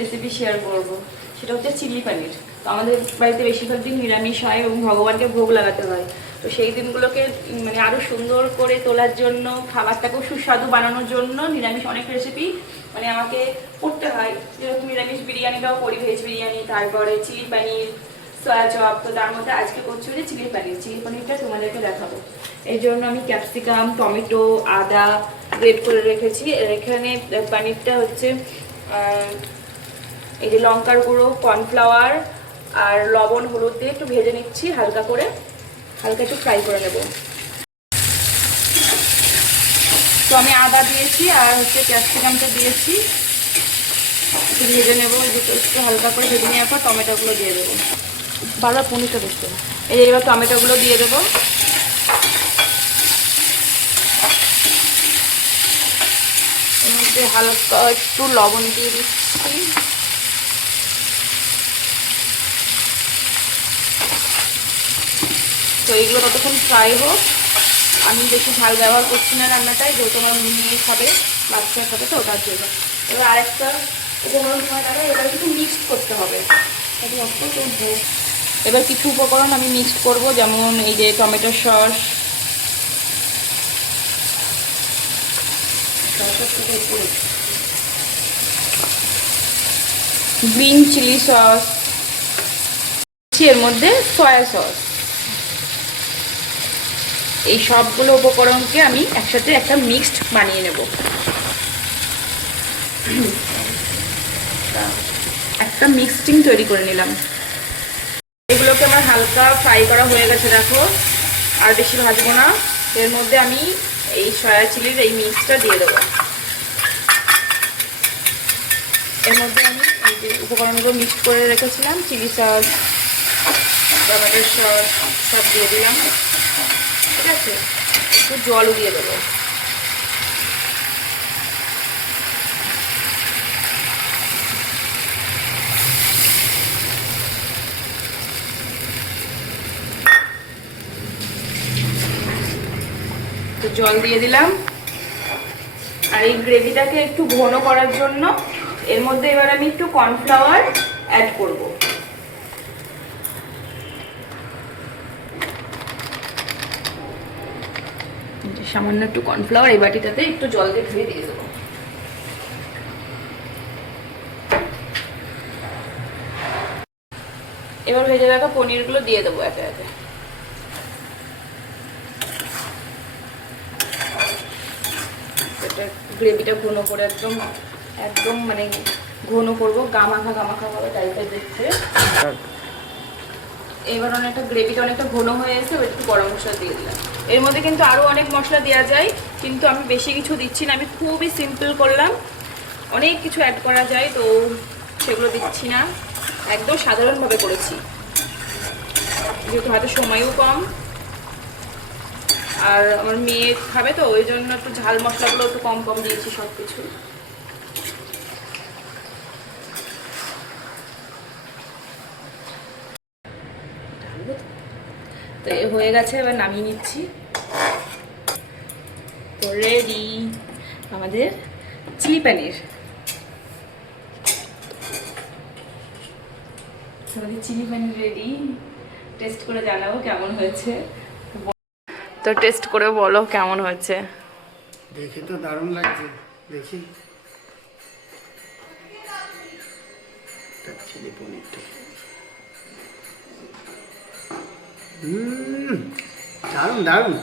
Recipe share করব। সেটা হচ্ছে চিলি পানির। তো আমাদের বাড়িতে বেশিরভাগ দিন নিরামিষ হয় এবং ভগবানকে ভোগ লাগাতে হয়। তো সেই দিনগুলোকে মানে আরও সুন্দর করে তোলার জন্য, খাবারটাকেও সুস্বাদু বানানোর জন্য নিরামিষ অনেক রেসিপি মানে আমাকে করতে হয়। যেরকম নিরামিষ বিরিয়ানিটাও করি ভেজ বিরিয়ানি, তারপরে চিলি পানির সয়া চপ তো তার মধ্যে আজকে করছি হচ্ছে চিলি পানির। চিলি পানিরটা তোমাদেরকে দেখাবো। এই জন্য আমি ক্যাপসিকাম টমেটো, আদা গ্রেট করে রেখেছি। এখানে পানিরটা হচ্ছে এই যে লঙ্কার গুঁড়ো কর্নফ্লাওয়ার আর লবণ, হলুদ দিয়ে একটু ভেজে নিচ্ছি হালকা করে। হালকা একটু ফ্রাই করে নেব। তো আমি আদা দিয়েছি আর হচ্ছে ক্যাপসিকামটা দিয়েছি। একটু ভেজে নেব একটু হালকা করে ভেজে নেওয়ার পর টমেটোগুলো দিয়ে দেবো। বারবার পনিরটা দেখতে। এই এবার টমেটোগুলো দিয়ে দেবো। এর মধ্যে হালকা একটু লবণ দিয়ে দিচ্ছি। তো এইগুলো ততক্ষণ ফ্রাই হোক। আমি বেশি ঝাল ব্যবহার করছি না রান্নাটায়, যেহেতু আমার মেয়ে খাবে বাচ্চা খাবে তো ওটার জন্য। এবার আরেকটা উপকরণ হয় দাদা এবার কিছু মিক্সড করতে হবে। এবার কিছু উপকরণ আমি মিক্সড করব, যেমন এই যে tomato sauce. Green chilli sauce. এর মধ্যে সয়া সস এই সবগুলো উপকরণকে আমি একসাথে একটা মিক্সড বানিয়ে নেব। একটা মিক্সটিং তৈরি করে নিলাম। এগুলোকে আমার হালকা ফ্রাই করা হয়ে গেছে, দেখো। আর বেশি ভাজবো না। এর মধ্যে আমি এই সয়া চিলির এই মিক্সটা দিয়ে দেবো। এর মধ্যে আমি এই যে উপকরণগুলো মিক্সড করে রেখেছিলাম, চিলি সস টমেটোর সস সব দিয়ে দিলাম। ঠিক আছে? একটু জলও দিয়ে দেবো। তো জল দিয়ে দিলাম। আর এই গ্রেভিটাকে একটু ঘন করার জন্য এর মধ্যে এবার আমি একটু কর্নফ্লাওয়ার অ্যাড করব। সামান্য একটু কর্নফ্লাওয়ার এই বাটিটাতে একটু জল দিয়ে ধুয়ে দিয়ে দেবো। এবার ভেজে রাখা পনিরগুলো দিয়ে দেবো একে একে। গ্রেভিটা ঘন করে একদম একদম মানে ঘন করব, গামাখা গামাখা হবে টাইপের দেখতে। এবার অনেকটা গ্রেভিটা অনেকটা ঘন হয়ে এসে এবার একটু গরম মশলা দিয়ে দিলাম। এর মধ্যে কিন্তু আরও অনেক মশলা দেওয়া যায়, কিন্তু আমি বেশি কিছু দিচ্ছি না। আমি খুবই সিম্পল করলাম। অনেক কিছু অ্যাড করা যায়, তো সেগুলো দিচ্ছি না। একদম সাধারণভাবে করেছি। যেহেতু হয়তো সময়ও কম। আর আমার মেয়ে খাবে তো, ওই জন্য একটু ঝাল মশলাগুলো একটু কম কম দিয়েছি সব কিছু তো এ হয়ে গেছে, এবার নামিয়ে নিচ্ছি। তো রেডি আমাদের চিলি পানির। আমাদের চিলি পানির রেডি টেস্ট করে জানাব কেমন হয়েছে। তো টেস্ট করে বলো কেমন হয়েছে। দেখে তো দারুণ লাগছে, দেখি। চিলি পনিরটা। হুম দারুণ দারুণ